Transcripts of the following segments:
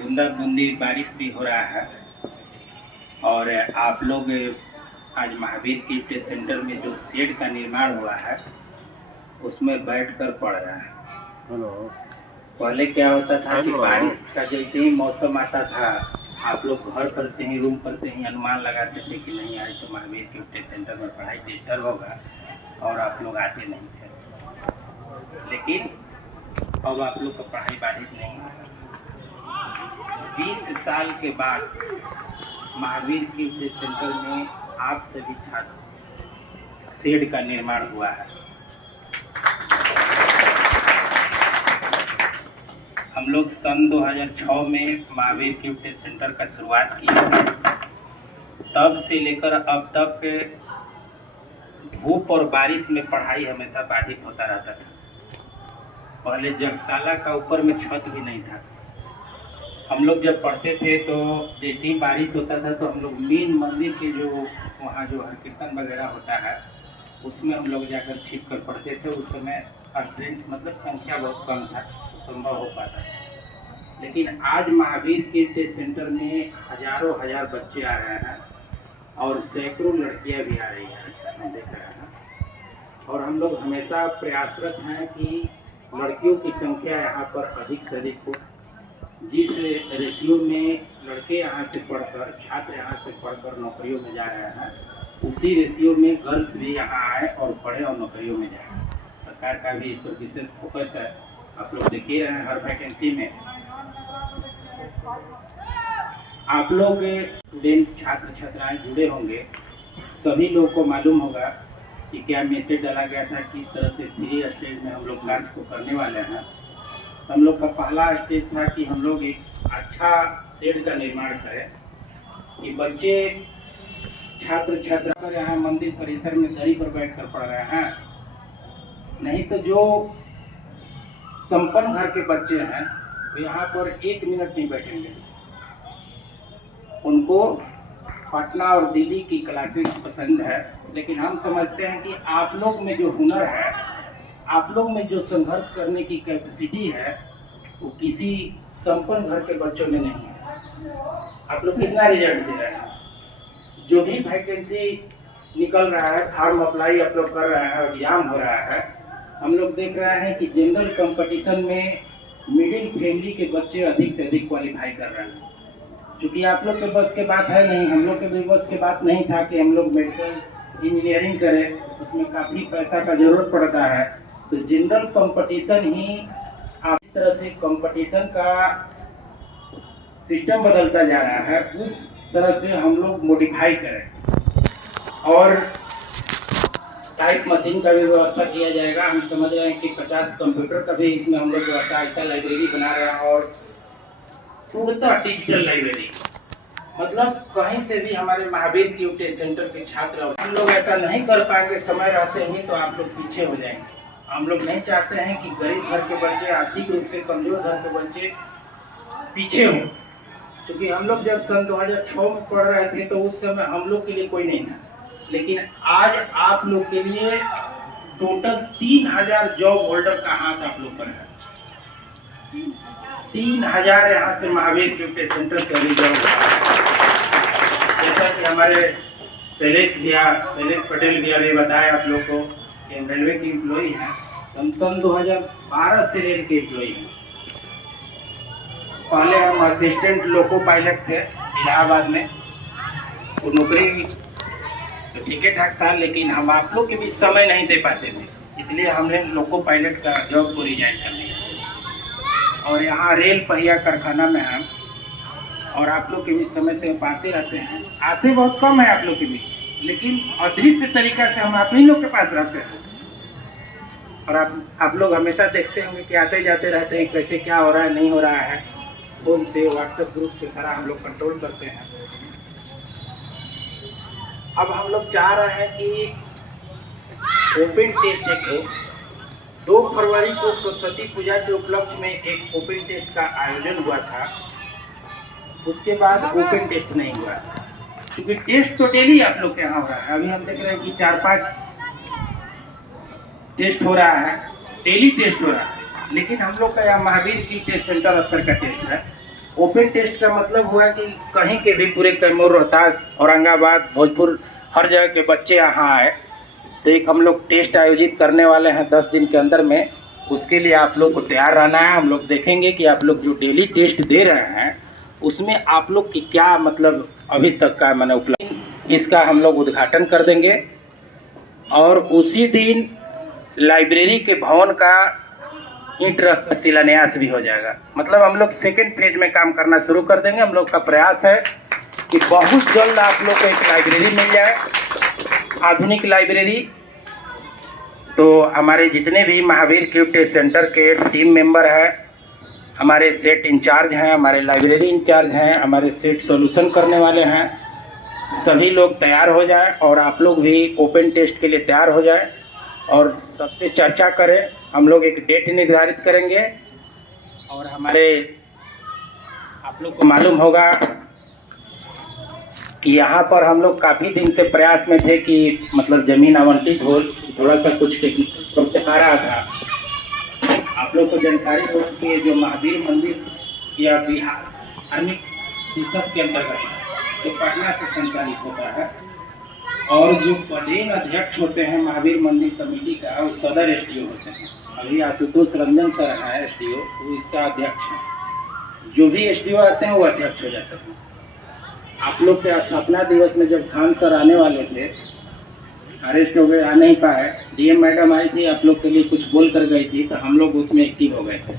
बूंदी बारिश भी हो रहा है और आप लोग आज महावीर कीट सेंटर में जो शेड का निर्माण हुआ है उसमें बैठकर पढ़ रहा है। हेलो। पहले क्या होता था कि हेलो। बारिश का जैसे ही मौसम आता था आप लोग घर पर से ही रूम पर से ही अनुमान लगाते थे कि नहीं आज तो महावीर कीट सेंटर में पढ़ाई डिजिटल होगा और आप लोग आते नहीं थे। लेकिन अब आप लोग का पढ़ाई बाधित नहीं होगा। 20 साल के बाद महावीर कीट सेंटर में आप सभी छात्र शेड का निर्माण हुआ है। हम लोग सन 2006 में महावीर कीट सेंटर का शुरुआत किए थे। तब से लेकर अब तक धूप और बारिश में पढ़ाई हमेशा बाधित होता रहता था। पहले जगशाला का ऊपर में छत भी नहीं था। हम लोग जब पढ़ते थे तो जैसे ही बारिश होता था तो हम लोग मेन मंदिर के जो वहाँ जो हर कीर्तन वगैरह होता है उसमें हम लोग जाकर छिप कर पढ़ते थे। उस समय स्ट्रेंथ मतलब संख्या बहुत कम था तो संभव हो पाता था। लेकिन आज महावीर कीट सेंटर में हजारों हजार बच्चे आ रहे हैं और सैकड़ों लड़कियां भी आ रही हैं, मैं देख रहा हूँ। और हम लोग हमेशा प्रयासरत हैं कि लड़कियों की संख्या यहाँ पर अधिक से अधिक हो। जिस रेशियो में लड़के यहाँ से पढ़कर छात्र यहाँ से पढ़कर नौकरियों में जा रहे हैं उसी रेशियो में गर्ल्स भी यहाँ आए और पढ़े और नौकरियों में जाए। सरकार का भी इस पर विशेष फोकस है। आप लोग देख ही रहे हैं हर वैकेंसी में। आप लोग स्टूडेंट छात्र छात्राएं जुड़े होंगे, सभी लोगों को मालूम होगा कि क्या मैसेज डाला गया था, किस तरह से 3 स्टेज में हम लोग कार्य को करने वाले हैं। हम लोग का पहला स्टेज था कि हम लोग एक अच्छा शेड का निर्माण करें कि बच्चे छात्र छात्रा यहाँ मंदिर परिसर में दरी पर बैठकर पढ़ रहे हैं। नहीं तो जो संपन्न घर के बच्चे हैं तो यहाँ पर 1 मिनट नहीं बैठेंगे। उनको पटना और दिल्ली की क्लासेस पसंद है। लेकिन हम समझते हैं कि आप लोग में जो हुनर है, आप लोग में जो संघर्ष करने की कैपेसिटी है वो किसी संपन्न घर के बच्चों में नहीं है। आप लोग कितना रिजल्ट दे रहे हैं, जो भी वैकेंसी निकल रहा है, फॉर्म अप्लाई आप लोग कर रहे हैं, एग्जाम हो रहा है, हम लोग देख रहे हैं कि जनरल कंपटीशन में मिडिल फैमिली के बच्चे अधिक से अधिक क्वालिफाई कर रहे हैं। क्योंकि आप लोग के बस के बात है नहीं, हम लोग के भी बस के बात नहीं था कि हम लोग मेडिकल इंजीनियरिंग करें, उसमें काफ़ी पैसा का जरूरत पड़ता है। तो जनरल कंपटीशन ही आप इस तरह से कंपटीशन का सिस्टम बदलता जा रहा है, उस तरह से हम लोग मॉडिफाई करें और टाइप मशीन का भी व्यवस्था किया जाएगा। हम समझ रहे हैं कि 50 कंप्यूटर का भी इसमें हम लोग व्यवस्था, ऐसा लाइब्रेरी बना रहे हैं और पूर्णतः डिजिटल लाइब्रेरी। मतलब कहीं से भी हमारे महावीर कीट सेंटर के छात्र, हम लोग ऐसा नहीं कर पाएंगे समय रहते ही तो आप लोग पीछे हो जाएंगे। हम लोग नहीं चाहते हैं कि गरीब घर के बच्चे, आर्थिक रूप से कमजोर घर के बच्चे पीछे हों। क्योंकि हम लोग जब सन 2006 में पढ़ रहे थे तो उस समय हम लोग के लिए कोई नहीं था। लेकिन आज आप लोग के लिए टोटल 3000 जॉब होल्डर का हाथ आप लोग पर है। 3000 यहाँ से महावीर कीट सेंटर से अभी जॉब। जैसा कि हमारे शैलेश पटेल भी अभी बताया आप लोग को कि हम रेलवे के एम्प्लॉई हैं। हम सन 2012 से रेल के एम्प्लॉई हैं। पहले हम असिस्टेंट लोको पायलट थे इलाहाबाद में, वो नौकरी तो ठीक ठाक था, लेकिन हम आप लोग के भी समय नहीं दे पाते थे, इसलिए हमने लोको पायलट का जॉब को रिजाइन कर लिया। और यहाँ रेल पहिया कारखाना में हम और आप लोग के भी समय से आते रहते हैं, आते बहुत कम है आप लोग के भी, लेकिन अदृश्य तरीका से हम आप ही लोग के पास रहते हैं। और आप लोग हमेशा देखते होंगे कि आते जाते रहते हैं, कैसे क्या हो रहा है नहीं हो रहा है, फोन से व्हाट्सएप ग्रुप से सारा हम लोग कंट्रोल करते हैं। अब हम लोग चाह रहे हैं कि ओपन टेस्ट एक हो। 2 फरवरी को सरस्वती पूजा के उपलक्ष्य में एक ओपन टेस्ट का आयोजन हुआ था, उसके बाद ओपन टेस्ट नहीं हुआ, क्योंकि टेस्ट तो डेली आप लोग के यहाँ हो रहा है। अभी हम देख रहे हैं कि 4-5 टेस्ट हो रहा है, डेली टेस्ट हो रहा है। लेकिन हम लोग का यहाँ महावीर कीट सेंटर स्तर का टेस्ट है, ओपन टेस्ट का मतलब हुआ कि कहीं के भी पूरे कैमूर, रोहतास, औरंगाबाद, भोजपुर हर जगह के बच्चे यहाँ आए। तो एक हम लोग टेस्ट आयोजित करने वाले हैं 10 दिन के अंदर में। उसके लिए आप लोग को तैयार रहना है। हम लोग देखेंगे कि आप लोग जो डेली टेस्ट दे रहे हैं उसमें आप लोग की क्या मतलब अभी तक का मैंने उपलब्ध, इसका हम लोग उद्घाटन कर देंगे। और उसी दिन लाइब्रेरी के भवन का ईंट रख कर शिलान्यास भी हो जाएगा। मतलब हम लोग सेकेंड फेज में काम करना शुरू कर देंगे। हम लोग का प्रयास है कि बहुत जल्द आप लोग को एक लाइब्रेरी मिल जाए, आधुनिक लाइब्रेरी। तो हमारे जितने भी महावीर क्यू टेस्ट सेंटर के टीम मेंबर हैं, हमारे सेट इंचार्ज हैं, हमारे लाइब्रेरी इंचार्ज हैं, हमारे सेट सॉल्यूशन करने वाले हैं, सभी लोग तैयार हो जाएं और आप लोग भी ओपन टेस्ट के लिए तैयार हो जाएं और सबसे चर्चा करें। हम लोग एक डेट निर्धारित करेंगे। और हमारे आप लोग को मालूम होगा कि यहाँ पर हम लोग काफ़ी दिन से प्रयास में थे कि मतलब ज़मीन आवंटित हो, थोड़ा सा कुछ टेक्निकल प्रॉब्लम आ रहा था। आप लोग को जानकारी हो कि जो महावीर मंदिर या बिहार आर्मी सब के अंतर्गत जो पटना से संचालित होता है और जो पदेन अध्यक्ष होते हैं महावीर मंदिर कमेटी का, वो सदर एसडीओ होते हैं। अभी आशुतोष रंजन सर है एसडीओ, वो इसका अध्यक्ष है। जो भी एसडीओ आते हैं वो अध्यक्ष हो जाते हैं। आप लोग के स्थापना दिवस में जब खान सर आने वाले थे, अरेस्ट हो गए, आ नहीं पाए, डीएम मैडम आई थी, आप लोग के लिए कुछ बोल कर गई थी, तो हम लोग उसमें एक्टिव हो गए थे।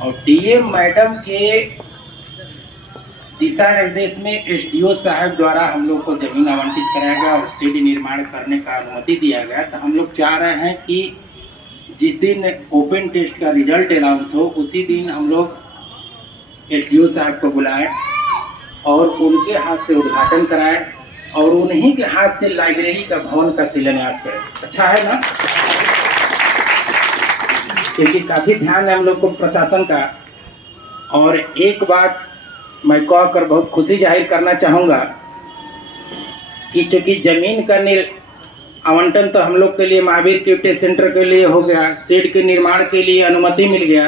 और डीएम मैडम के दिशा निर्देश में एसडीओ साहब द्वारा हम लोग को जमीन आवंटित कराया गया और सीडी निर्माण करने का अनुमति दिया गया। तो हम लोग चाह रहे हैं कि जिस दिन ओपन टेस्ट का रिजल्ट अनाउंस हो उसी दिन हम लोग एसडीओ साहब को बुलाएं और उनके हाथ से उद्घाटन कराएं और उन्हीं के हाथ से लाइब्रेरी का भवन का शिलान्यास करें। अच्छा है ना? क्योंकि काफी ध्यान है हम लोग को प्रशासन का। और एक बात मैं कहकर बहुत खुशी जाहिर करना चाहूँगा कि चूँकि जमीन का आवंटन तो हम लोग के लिए महावीर क्यू टेस्ट सेंटर के लिए हो गया, शेड के निर्माण के लिए अनुमति मिल गया,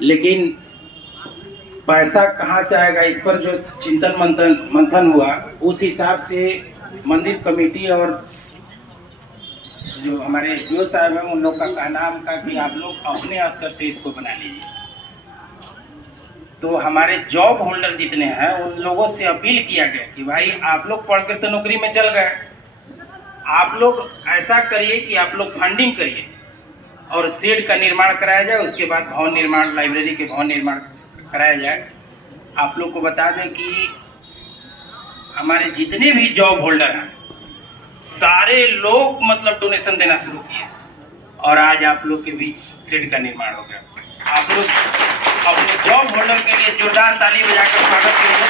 लेकिन पैसा कहाँ से आएगा इस पर जो चिंतन मंथन हुआ, उस हिसाब से मंदिर कमेटी और जो हमारे एसडीओ साहब हैं उन लोग का कहना था कि आप लोग अपने स्तर से इसको बना लीजिए। तो हमारे जॉब होल्डर जितने हैं उन लोगों से अपील किया गया कि भाई आप लोग पढ़कर तो नौकरी में चल गए, आप लोग ऐसा करिए कि आप लोग फंडिंग करिए और शेड का निर्माण कराया जाए, उसके बाद भवन निर्माण, लाइब्रेरी के भवन निर्माण कराया जाए। आप लोग को बता दें कि हमारे जितने भी जॉब होल्डर हैं सारे लोग मतलब डोनेशन देना शुरू किए और आज आप लोग के बीच शेड का निर्माण हो गया। आप लोग अपने जॉब होल्डर के लिए जोरदार ताली बजाकर स्वागत करेंगे,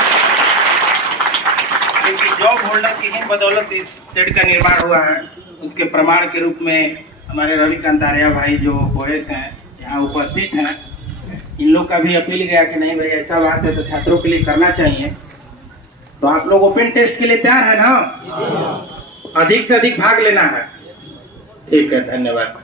क्योंकि जॉब होल्डर की ही बदौलत इस शेड का निर्माण हुआ है। उसके प्रमाण के रूप में हमारे रविकांत आर्या भाई जो ओएस हैं यहाँ उपस्थित हैं, इन लोग का भी अपील गया कि नहीं भाई ऐसा बात है तो छात्रों के लिए करना चाहिए। तो आप लोग ओपन टेस्ट के लिए तैयार है ना? अधिक से अधिक भाग लेना है। ठीक है, धन्यवाद।